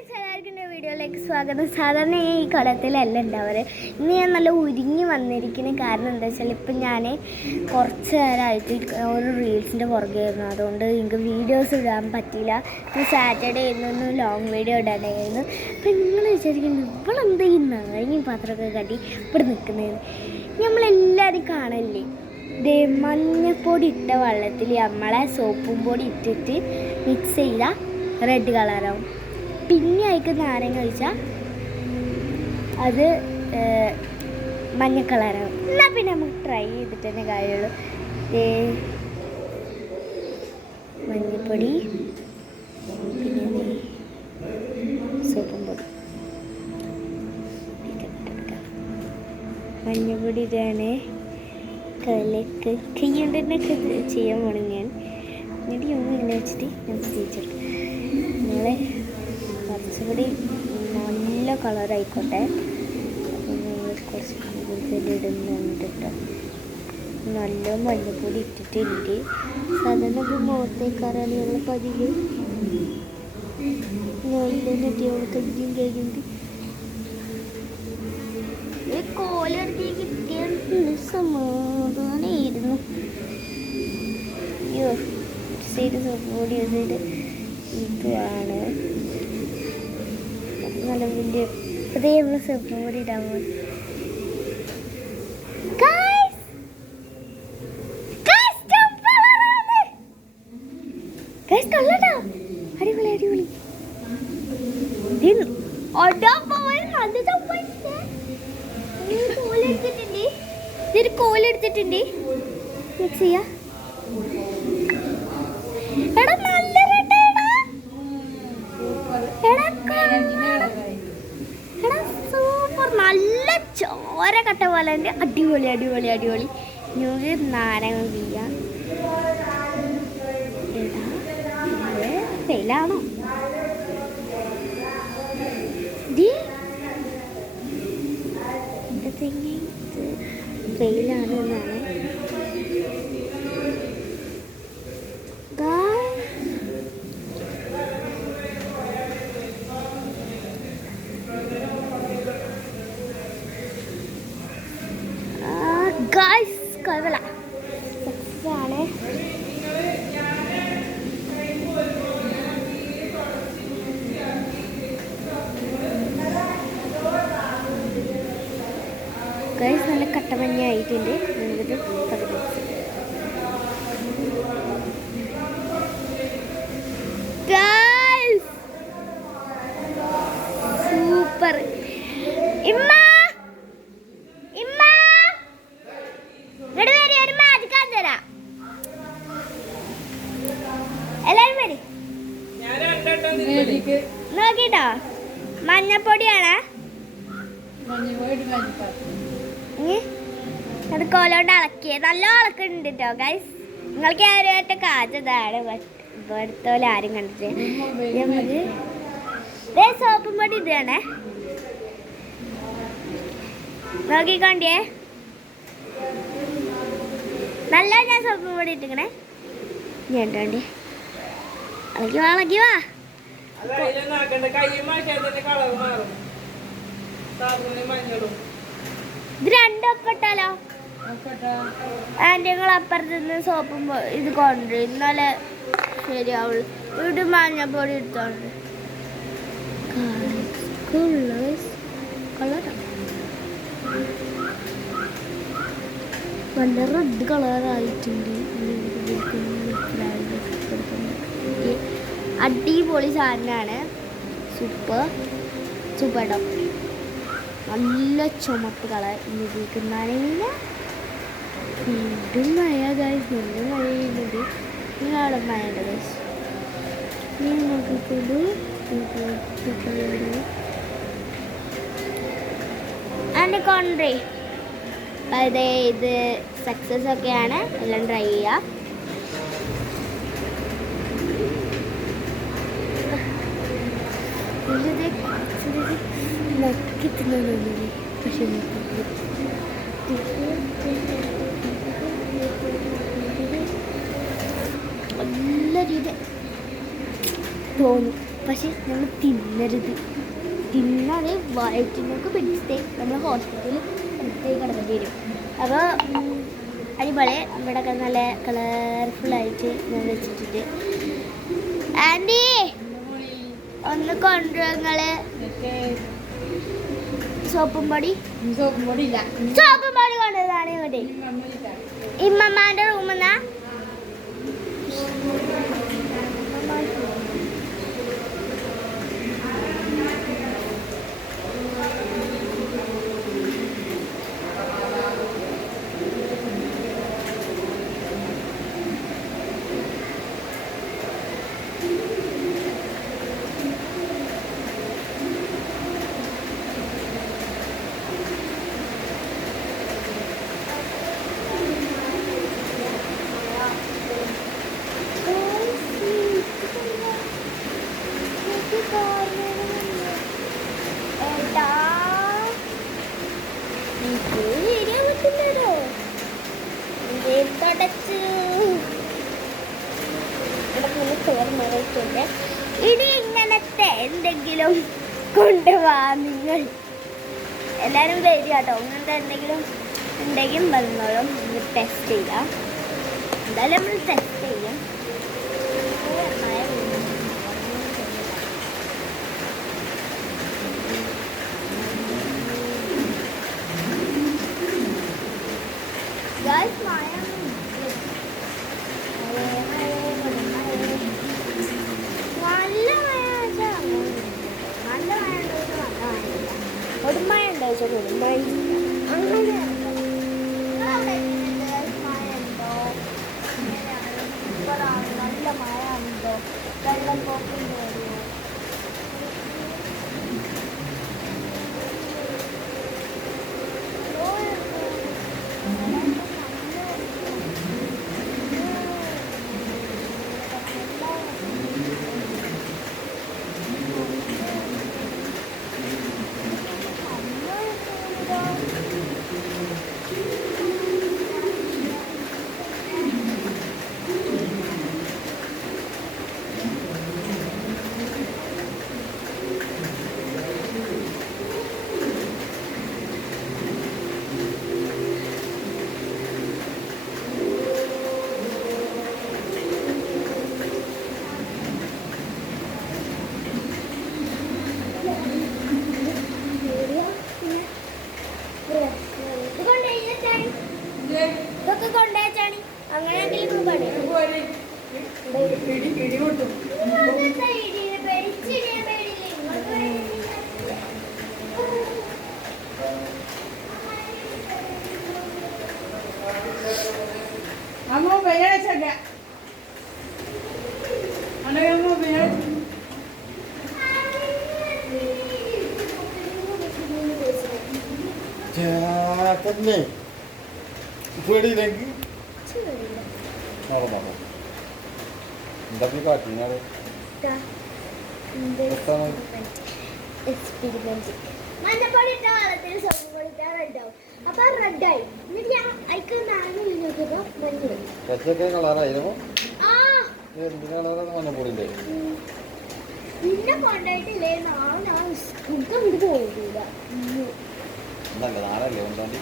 എല്ലാവർക്കും വീഡിയോയിലേക്ക് സ്വാഗതം. സാധാരണ ഈ കളത്തിലല്ല ഉണ്ടാവാറ്. ഇന്ന് ഞാൻ നല്ല ഒരുങ്ങി വന്നിരിക്കുന്ന കാരണം എന്താ വെച്ചാൽ ഇപ്പം ഞാൻ കുറച്ച് നേരമായിട്ട് ഒരു റീൽസിൻ്റെ പുറകെയായിരുന്നു. അതുകൊണ്ട് എനിക്ക് വീഡിയോസ് ഇടാൻ പറ്റിയില്ല. ഇന്ന് സാറ്റർഡേ ആയിരുന്നു, ലോങ് വീഡിയോ ഇടാനായിരുന്നു. അപ്പം നിങ്ങൾ വിചാരിക്കുന്നത് ഇവളെന്താ ഈ നാരങ്ങയും പാത്രമൊക്കെ കട്ടി ഇവിടെ നിൽക്കുന്നതെന്ന് നമ്മളെല്ലാവരും കാണല്ലേ. ഇതേ മഞ്ഞപ്പൊടി ഇട്ട വെള്ളത്തിൽ നമ്മളെ സോപ്പും പൊടി ഇട്ടിട്ട് മിക്സ് ചെയ്താൽ റെഡ് കളറാവും. പിന്നെ അതിക്ക് നാരങ്ങ ഒഴിച്ചാൽ അത് മഞ്ഞ കളറാവും. എന്നാൽ പിന്നെ നമുക്ക് ട്രൈ ചെയ്തിട്ട് തന്നെ കാര്യമുള്ളൂ. മഞ്ഞൾപ്പൊടി പിന്നെ സോപ്പും പൊടി. മഞ്ഞൾപ്പൊടി ഇതാണ് കലക്ക് കൈകൊണ്ട് തന്നെ ചെയ്യാൻ പോകണം ഞാൻ. എന്നിട്ട് ഇങ്ങനെ വെച്ചിട്ട് നമുക്ക് തേച്ചെടുക്കാം. നമ്മളെ കുറച്ചുകൂടി നല്ല കളറായിക്കോട്ടെ. അപ്പം നമ്മൾ കുറച്ച് കൂടുതൽ ഇടുന്നുണ്ട് കേട്ടോ. നല്ല മഞ്ഞപ്പൊടി ഇട്ടിട്ടുണ്ട്. സാധാരണ ഇപ്പോൾ മുഖത്തേക്കാറാണ് ഞങ്ങൾ പതിവ്. നല്ല നെറ്റിയോളം കയ്യും കഴിയുന്നുണ്ട്. കോലെടുത്ത് കിട്ടിയ സമാധാനമായിരുന്നു. അയ്യോ സൈഡ് സോപ്പ് പൊടി സൈഡ് ഇതാണ് നല്ല വലിയ അതേ നമ്മൾ സോപ്പ് പൊടി ഇടാൻ പോകും. അടിപൊളി അടിപൊളി. ഇതൊരു കോലെടുത്തിട്ടുണ്ട്. മിക്സ് ചെയ്യാ. എടാ നല്ല സൂപ്പർ, നല്ല ചോര കട്ട പോലെ ഉണ്ട്. അടിപൊളി അടിപൊളി അടിപൊളി. ഞങ്ങൾക്ക് നാരങ്ങ ചെയ്യാം. ഫെയിലാണോ? ഫെയിലാണ് എന്നാണ്. ഗായ്സ് കുഴപ്പമില്ല, സക്സസ് ആണ്. ഗായ്സ് നല്ല കട്ടമഞ്ഞ ആയിട്ടുണ്ട്. നമുക്കിത് സൂപ്പർ. ഇമ്മ എല്ലാരും വരി നോക്കിട്ടോ. മഞ്ഞപ്പൊടിയാണ് അത് കോലോണ്ട് ഇളക്കിയത്. നല്ല ഇളക്കുന്നുണ്ട് കേട്ടോ ഗൈസ്. നിങ്ങൾക്ക് ആരുമായിട്ട് കാച്ചതാണ് ഇവിടുത്തോലെ ആരും കണ്ടിട്ട്. നമുക്ക് സോപ്പും പൊടി ഇതാണ് നോക്കിക്കൊണ്ടേ. നല്ല ഞാൻ സോപ്പും പൊടി ഇട്ടിക്കണേ. ഞാൻ ഇട്ടോണ്ടേ ഇളക്കി വാ ഇളക്കി വാ. ഇത് രണ്ടും ഒപ്പിട്ടാലോ? ആൻറ്റി നിങ്ങൾ അപ്പുറത്ത് നിന്ന് സോപ്പും ഇത് കൊണ്ട് ഇന്നലെ ശരിയാവുള്ളൂ. ഇവിടെ മഞ്ഞപ്പൊടി എടുത്തോണ്ട് നല്ല റെഡ് കളറായിട്ടുണ്ട്. അടിപൊളി സാധനമാണ്. സൂപ്പർ സൂപ്പർ ഡോ. നല്ല ചുമപ്പ് കളർ. ഇരിക്കുന്നാണെങ്കിൽ വീണ്ടും മഴ ഗൈസ്. നല്ല മഴ ചെയ്യുന്നുണ്ട്. നിങ്ങളവിടെ മഴ ഉണ്ട് ഗൈസ്. ഞാൻ നോക്കിക്കൊണ്ട് അതിൻ്റെ കൊണ്ടേ അതെ ഇത് സക്സസ് ഒക്കെയാണ്. എല്ലാം ട്രൈ ചെയ്യുക. നക്കിത്തുന്നതൊന്നുമില്ല പക്ഷെ നല്ല രീതി തോന്നും. പക്ഷെ നമ്മൾ തിന്നരുത്. തിന്നാൽ വയറ്റിനൊക്കെ പിടിച്ചിട്ട് നമ്മൾ ഹോസ്പിറ്റലിൽ അടുത്തേക്ക് കിടക്കേണ്ടി വരും. അപ്പോൾ അടിപൊളി ഇവിടെയൊക്കെ നല്ല കളർഫുള്ളായിട്ട് ഞാൻ വെച്ചിട്ടുണ്ട്. ആൻറ്റി ഒന്ന് കൊണ്ടുവങ്ങൾ സോപ്പും പൊടി കൊണ്ടതാണ് ഇവിടെ ഇമ്മമാൻ്റെ റൂമെന്നാ. ഇനി ഇങ്ങനത്തെ എന്തെങ്കിലും കൊണ്ടുപോവാ നിങ്ങൾ എല്ലാവരും വരിക കേട്ടോ. ഇങ്ങനത്തെ എന്തെങ്കിലും ഉണ്ടെങ്കിൽ വന്നോളും. ടെസ്റ്റ് ചെയ്യാം. എന്തായാലും നമ്മൾ ടെസ്റ്റ് ചെയ്യാം. കൊടുമഴ ഉണ്ടോ ചോദിച്ചാൽ കൊടുമഴ അങ്ങനെ നല്ല മഴ ഉണ്ടോ വെള്ളപ്പൊക്കം വരുമോ? ഇതൊക്കെ കൊണ്ടുവച്ചാണ് അങ്ങനെയെങ്കിലും തന്നെ പേടിയില്ലെങ്കിൽ എന്തൊക്കെ കാട്ടിനാണ് എക്സ്പെരിമെന്റ്. മഞ്ഞപ്പൊടി ഇട്ട വെള്ളത്തിൽ സോപ്പ് പൊടിക്കാൻ റെഡാവും. അപ്പൊ റെഡായി. എന്നിട്ട് ഞാൻ അതിക്ക് നാല് നോക്കിയപ്പോ മഞ്ഞ പച്ചക്കെ കളറായിരുന്നു. ആ എന്ത് കളറാണ് മഞ്ഞപ്പൊടിന്റെ? പിന്നെ കൊണ്ടായിട്ടില്ലേ നാളെ ഞാൻ എനിക്ക് അങ്ങോട്ട് പോകില്ല. നല്ല നാളല്ലേ ഒന്നാണ്ടി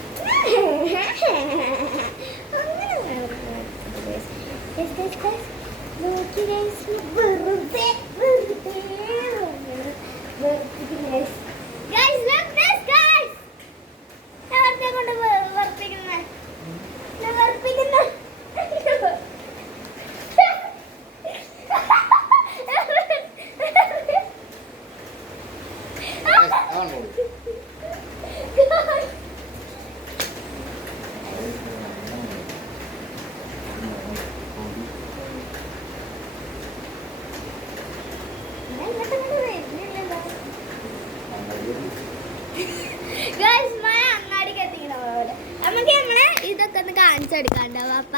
നമുക്ക് നമ്മളെ ഇതൊക്കെ ഒന്ന് കാണിച്ചെടുക്കാണ്ടാവും. അപ്പ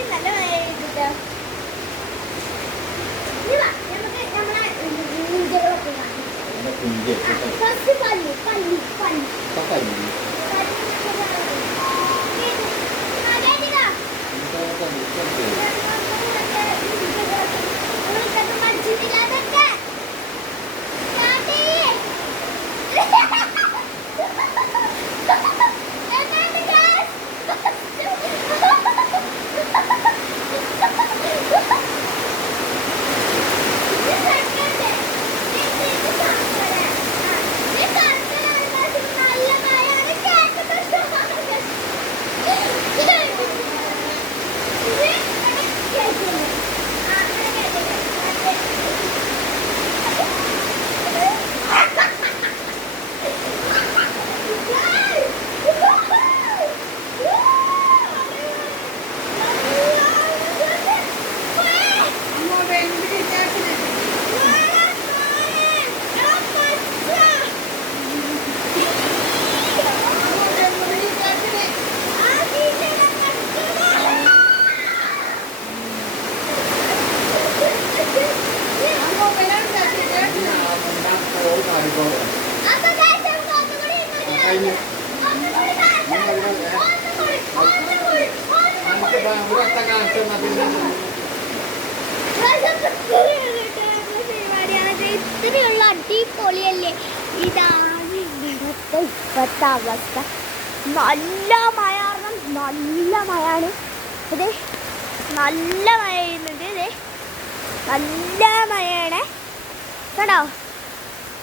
നല്ല മഴ നമുക്ക് നമ്മളെ ഇത്രയുള്ള അടിപൊളിയല്ലേ. ഇതാണ് ഇവിടുത്തെ ഇപ്പോഴത്തെ അവസ്ഥ. നല്ല മഴ കാരണം നല്ല മഴയാണ്. ഇത് നല്ല മഴ ചെയ്യുന്നുണ്ട്. ഇത് നല്ല മഴയാണ് കേട്ടോ.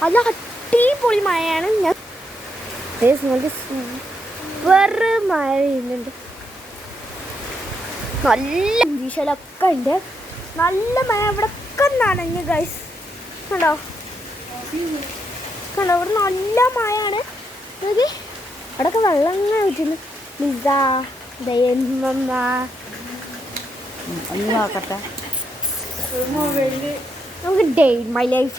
അത് അടിപൊളി മഴയാണ്. ഞാൻ സൂപ്പർ മഴ ചെയ്യുന്നുണ്ട്. നല്ല വീശലൊക്കെ ഉണ്ട്. നല്ല മഴ ഇവിടെ ഒക്കെ നനഞ്ഞു ഗൈസ്. കണ്ടോ കണ്ടോ ഇവിടെ നല്ല മഴയാണ്. അത് അവിടെയൊക്കെ വെള്ളം ഇങ്ങനെ വെച്ചിരുന്നു. ലിസ ദയമ്മ നമുക്ക് ഡേ മൈ ലൈഫ്